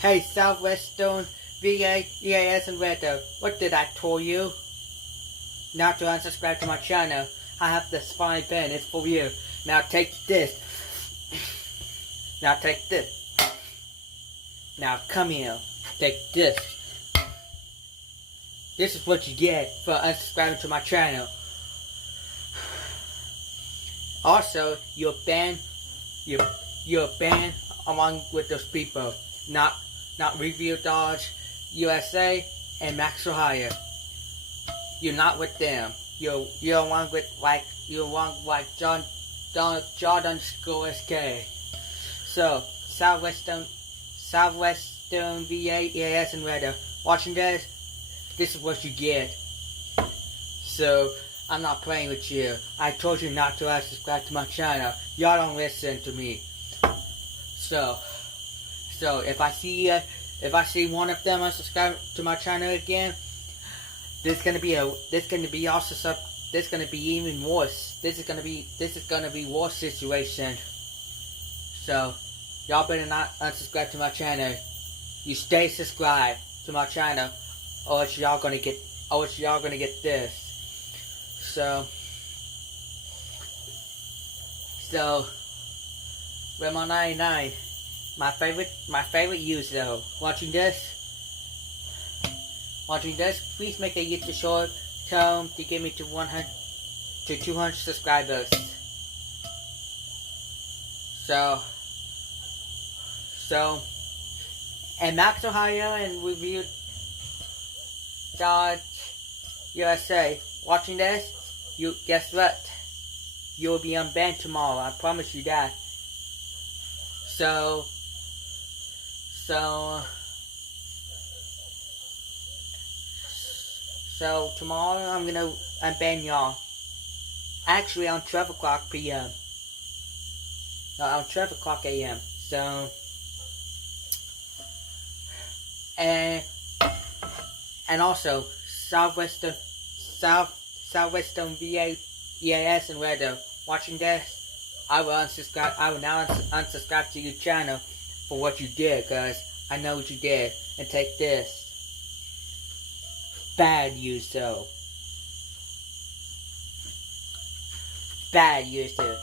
Hey, Southwestern, VA, Eas&Weather, what did I tell you? Not to unsubscribe to my channel. I have this fine pen, it's for you. Now take this. Now take this. Now come here. Take this. This is what you get for unsubscribing to my channel. Also, you're banned. You're banned along with those people. Not Review Dodge, USA, and Max Ohio. You're not with them. You're along with John_SK. So Southwestern VA, Eas&Weather. Watching this is what you get. So I'm not playing with you. I told you not to subscribe to my channel. Y'all don't listen to me. So if I see one of them unsubscribe to my channel again, this is gonna be even worse. This is gonna be worse situation. So y'all better not unsubscribe to my channel. You stay subscribed to my channel, or else y'all gonna get this. So Remo 99, my favorite user. Watching this, please make a YouTube short film to get me to 100 to 200 subscribers. So and Max Ohio and Review Dodge USA. Watching this, you guess what? You'll be unbanned tomorrow. I promise you that. So tomorrow I'm gonna unban y'all. Actually on 12 o'clock p.m. No, on 12 o'clock a.m. So and also Southwestern VA, Eas&Weather. Watching this, I will now unsubscribe to your channel for what you did, cause I know what you did. And take this. Bad user. Bad user.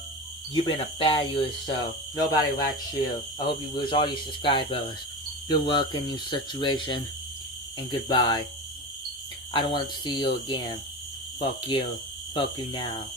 You've been a bad user. Nobody likes you. I hope you lose all your subscribers. Good luck in your situation. And goodbye. I don't want to see you again. Fuck you. Fuck you now.